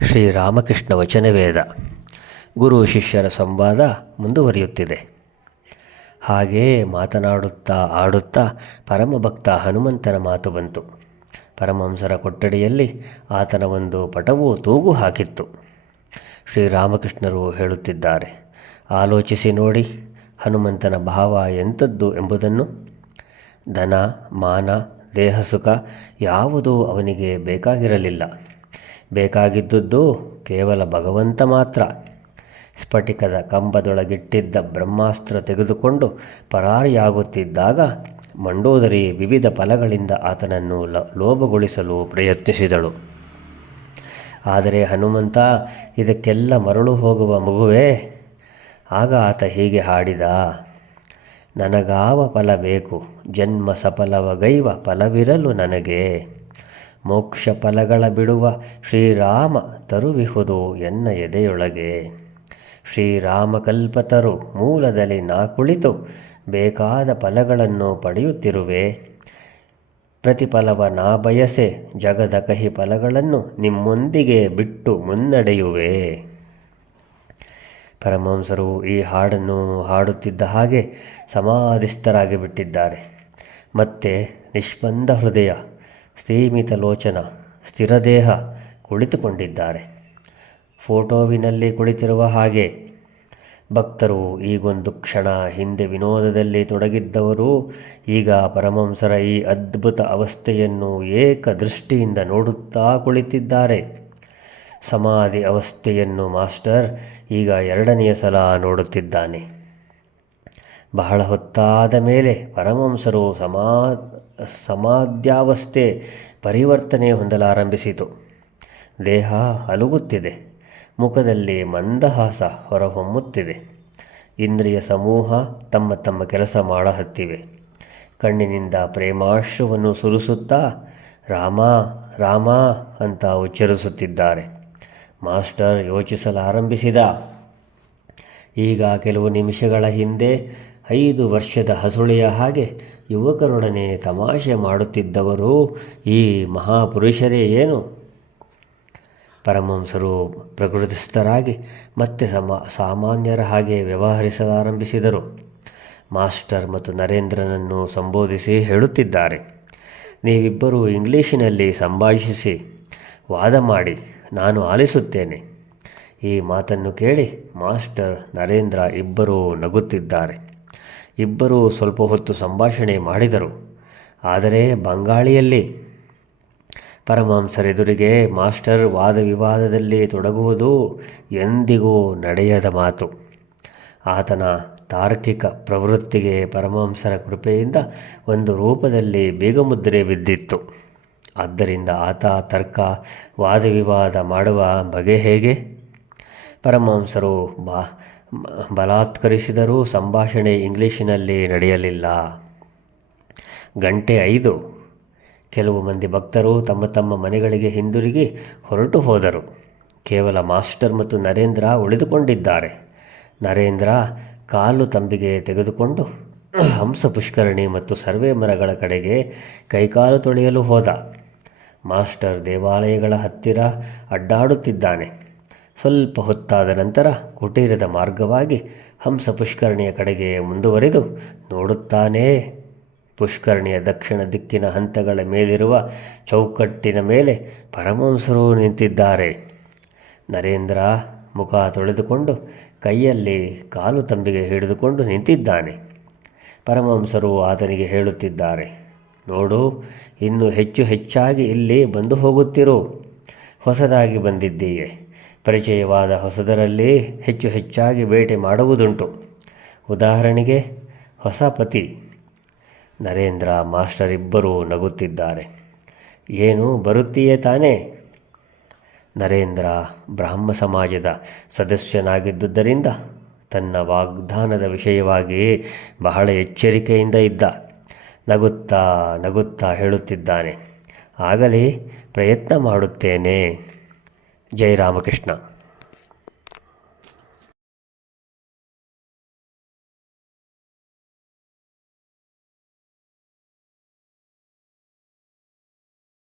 ಶ್ರೀರಾಮಕೃಷ್ಣ ವಚನವೇದ ಗುರು ಶಿಷ್ಯರ ಸಂವಾದ ಮುಂದುವರಿಯುತ್ತಿದೆ. ಹಾಗೆಯೇ ಮಾತನಾಡುತ್ತಾ ಆಡುತ್ತಾ ಪರಮಭಕ್ತ ಹನುಮಂತನ ಮಾತು ಬಂತು. ಪರಮಹಂಸರ ಕೊಠಡಿಯಲ್ಲಿ ಆತನ ಒಂದು ಪಟವು ತೂಗು ಹಾಕಿತ್ತು. ಶ್ರೀರಾಮಕೃಷ್ಣರು ಹೇಳುತ್ತಿದ್ದಾರೆ, ಆಲೋಚಿಸಿ ನೋಡಿ ಹನುಮಂತನ ಭಾವ ಎಂಥದ್ದು ಎಂಬುದನ್ನು. ಧನ, ಮಾನ, ದೇಹಸುಖ ಯಾವುದೂ ಅವನಿಗೆ ಬೇಕಾಗಿರಲಿಲ್ಲ. ಬೇಕಾಗಿದ್ದುದು ಕೇವಲ ಭಗವಂತ ಮಾತ್ರ. ಸ್ಫಟಿಕದ ಕಂಬದೊಳಗಿಟ್ಟಿದ್ದ ಬ್ರಹ್ಮಾಸ್ತ್ರ ತೆಗೆದುಕೊಂಡು ಪರಾರಿಯಾಗುತ್ತಿದ್ದಾಗ ಮಂಡೋದರಿ ವಿವಿಧ ಫಲಗಳಿಂದ ಆತನನ್ನು ಲೋಭಗೊಳಿಸಲು ಪ್ರಯತ್ನಿಸಿದಳು. ಆದರೆ ಹನುಮಂತ ಇದಕ್ಕೆಲ್ಲ ಮರಳು ಹೋಗುವ ಮಗುವೇ. ಆಗ ಆತ ಹೀಗೆ ಹಾಡಿದ, ನನಗಾವ ಫಲ ಬೇಕು, ಜನ್ಮ ಸಫಲವಗೈವ ಫಲವಿರಲು ನನಗೆ. ಮೋಕ್ಷ ಫಲಗಳ ಬಿಡುವ ಶ್ರೀರಾಮ ತರುವಿಹುದು ಎನ್ನ ಎದೆಯೊಳಗೆ. ಶ್ರೀರಾಮ ಕಲ್ಪತರು ಮೂಲದಲ್ಲಿ ನಾ ಕುಳಿತು ಬೇಕಾದ ಫಲಗಳನ್ನು ಪಡೆಯುತ್ತಿರುವೆ. ಪ್ರತಿಫಲವ ನಾ ಬಯಸೆ ಜಗದ ಕಹಿ ಫಲಗಳನ್ನು ನಿಮ್ಮೊಂದಿಗೆ ಬಿಟ್ಟು ಮುನ್ನಡೆಯುವೆ. ಪರಮಹಂಸರು ಈ ಹಾಡನ್ನು ಹಾಡುತ್ತಿದ್ದ ಹಾಗೆ ಸಮಾಧಿಸ್ಥರಾಗಿ ಬಿಟ್ಟಿದ್ದಾರೆ. ಮತ್ತೆ ನಿಷ್ಪಂದ ಹೃದಯ, ಸ್ಥೀಮಿತ ಲೋಚನ, ಸ್ಥಿರದೇಹ ಕುಳಿತುಕೊಂಡಿದ್ದಾರೆ. ಫೋಟೋವಿನಲ್ಲಿ ಕುಳಿತಿರುವ ಹಾಗೆ. ಭಕ್ತರು ಈಗೊಂದು ಕ್ಷಣ ಹಿಂದೆ ವಿನೋದದಲ್ಲಿ ತೊಡಗಿದ್ದವರು ಈಗ ಪರಮಹಂಸರ ಈ ಅದ್ಭುತ ಅವಸ್ಥೆಯನ್ನು ಏಕದೃಷ್ಟಿಯಿಂದ ನೋಡುತ್ತಾ ಕುಳಿತಿದ್ದಾರೆ. ಸಮಾಧಿ ಅವಸ್ಥೆಯನ್ನು ಮಾಸ್ಟರ್ ಈಗ ಎರಡನೆಯ ಸಲ ನೋಡುತ್ತಿದ್ದಾನೆ. ಬಹಳ ಹೊತ್ತಾದ ಮೇಲೆ ಪರಮಹಂಸರು ಸಮಾಧ್ಯಾವಸ್ಥೆ ಪರಿವರ್ತನೆ ಹೊಂದಲಾರಂಭಿಸಿತು. ದೇಹ ಅಲುಗುತ್ತಿದೆ, ಮುಖದಲ್ಲಿ ಮಂದಹಾಸ ಹೊರಹೊಮ್ಮುತ್ತಿದೆ. ಇಂದ್ರಿಯ ಸಮೂಹ ತಮ್ಮ ತಮ್ಮ ಕೆಲಸ ಮಾಡಹತ್ತಿವೆ. ಕಣ್ಣಿನಿಂದ ಪ್ರೇಮಾಶ್ರುವನ್ನು ಸುರಿಸುತ್ತಾ ರಾಮ ರಾಮ ಅಂತ ಉಚ್ಚರಿಸುತ್ತಿದ್ದಾರೆ. ಮಾಸ್ಟರ್ ಯೋಚಿಸಲಾರಂಭಿಸಿದ. ಈಗ ಕೆಲವು ನಿಮಿಷಗಳ ಹಿಂದೆ 5 ವರ್ಷದ ಹಸುಳೆಯ ಹಾಗೆ ಯುವಕರೊಡನೆ ತಮಾಷೆ ಮಾಡುತ್ತಿದ್ದವರು ಈ ಮಹಾಪುರುಷರೇ ಏನು? ಪರಮಹಂಸರು ಪ್ರಕೃತಿಸ್ಥರಾಗಿ ಮತ್ತೆ ಸಾಮಾನ್ಯರ ಹಾಗೆ ವ್ಯವಹರಿಸಲಾರಂಭಿಸಿದರು. ಮಾಸ್ಟರ್ ಮತ್ತು ನರೇಂದ್ರನನ್ನು ಸಂಬೋಧಿಸಿ ಹೇಳುತ್ತಿದ್ದಾರೆ, ನೀವಿಬ್ಬರೂ ಇಂಗ್ಲೀಷಿನಲ್ಲಿ ಸಂಭಾಷಿಸಿ ವಾದ ಮಾಡಿ, ನಾನು ಆಲಿಸುತ್ತೇನೆ. ಈ ಮಾತನ್ನು ಕೇಳಿ ಮಾಸ್ಟರ್, ನರೇಂದ್ರ ಇಬ್ಬರೂ ನಗುತ್ತಿದ್ದಾರೆ. ಇಬ್ಬರೂ ಸ್ವಲ್ಪ ಹೊತ್ತು ಸಂಭಾಷಣೆ ಮಾಡಿದರು, ಆದರೆ ಬಂಗಾಳಿಯಲ್ಲಿ. ಪರಮಹಂಸರೆದುರಿಗೆ ಮಾಸ್ಟರ್ ವಾದವಿವಾದದಲ್ಲಿ ತೊಡಗುವುದು ಎಂದಿಗೂ ನಡೆಯದ ಮಾತು. ಆತನ ತಾರ್ಕಿಕ ಪ್ರವೃತ್ತಿಗೆ ಪರಮಹಂಸರ ಕೃಪೆಯಿಂದ ಒಂದು ರೂಪದಲ್ಲಿ ಬೀಗಮುದ್ರೆ ಬಿದ್ದಿತ್ತು. ಆದ್ದರಿಂದ ಆತ ತರ್ಕ ವಾದವಿವಾದ ಮಾಡುವ ಬಗೆ ಹೇಗೆ? ಪರಮಹಂಸರು ಬಲಾತ್ಕರಿಸಿದರೂ ಸಂಭಾಷಣೆ ಇಂಗ್ಲೀಷಿನಲ್ಲಿ ನಡೆಯಲಿಲ್ಲ. ಗಂಟೆ 5. ಕೆಲವು ಮಂದಿ ಭಕ್ತರು ತಮ್ಮ ತಮ್ಮ ಮನೆಗಳಿಗೆ ಹಿಂದಿರುಗಿ ಹೊರಟು ಹೋದರು. ಕೇವಲ ಮಾಸ್ಟರ್ ಮತ್ತು ನರೇಂದ್ರ ಉಳಿದುಕೊಂಡಿದ್ದಾರೆ. ನರೇಂದ್ರ ಕಾಲು ತಂಬಿಗೆ ತೆಗೆದುಕೊಂಡು ಹಂಸ ಪುಷ್ಕರಣಿ ಮತ್ತು ಸರ್ವೆ ಮರಗಳ ಕಡೆಗೆ ಕೈಕಾಲು ತೊಳೆಯಲು ಹೋದ. ಮಾಸ್ಟರ್ ದೇವಾಲಯಗಳ ಹತ್ತಿರ ಅಡ್ಡಾಡುತ್ತಿದ್ದಾನೆ. ಸ್ವಲ್ಪ ಹೊತ್ತಾದ ನಂತರ ಕುಟೀರದ ಮಾರ್ಗವಾಗಿ ಹಂಸ ಪುಷ್ಕರಣಿಯ ಕಡೆಗೆ ಮುಂದುವರಿದು ನೋಡುತ್ತಾನೆ. ಪುಷ್ಕರಣಿಯ ದಕ್ಷಿಣ ದಿಕ್ಕಿನ ಹಂತಗಳ ಮೇಲಿರುವ ಚೌಕಟ್ಟಿನ ಮೇಲೆ ಪರಮಹಂಸರು ನಿಂತಿದ್ದಾರೆ. ನರೇಂದ್ರ ಮುಖ ತೊಳೆದುಕೊಂಡು ಕೈಯಲ್ಲಿ ಕಾಲು ತಂಬಿಗೆ ಹಿಡಿದುಕೊಂಡು ನಿಂತಿದ್ದಾನೆ. ಪರಮಹಂಸರು ಆತನಿಗೆ ಹೇಳುತ್ತಿದ್ದಾರೆ, ನೋಡು, ಇನ್ನು ಹೆಚ್ಚು ಹೆಚ್ಚಾಗಿ ಇಲ್ಲಿ ಬಂದು ಹೋಗುತ್ತಿರು. ಹೊಸದಾಗಿ ಬಂದಿದ್ದೀಯೆ. ಪರಿಚಯವಾದ ಹೊಸದರಲ್ಲಿ ಹೆಚ್ಚು ಹೆಚ್ಚಾಗಿ ಬೇಟೆ ಮಾಡುವುದುಂಟು. ಉದಾಹರಣೆಗೆ ಹೊಸ ಪತಿ. ನರೇಂದ್ರ ಮಾಸ್ಟರ್ ಇಬ್ಬರೂ ನಗುತ್ತಿದ್ದಾರೆ. ಏನು, ಬರುತ್ತೀಯೇ ತಾನೇ? ನರೇಂದ್ರ ಬ್ರಾಹ್ಮ ಸಮಾಜದ ಸದಸ್ಯನಾಗಿದ್ದುದರಿಂದ ತನ್ನ ವಾಗ್ದಾನದ ವಿಷಯವಾಗಿ ಬಹಳ ಎಚ್ಚರಿಕೆಯಿಂದ ಇದ್ದ. ನಗುತ್ತಾ ನಗುತ್ತಾ ಹೇಳುತ್ತಿದ್ದಾನೆ, ಆಗಲಿ, ಪ್ರಯತ್ನ ಮಾಡುತ್ತೇನೆ. ಜೈ ರಾಮಕೃಷ್ಣ.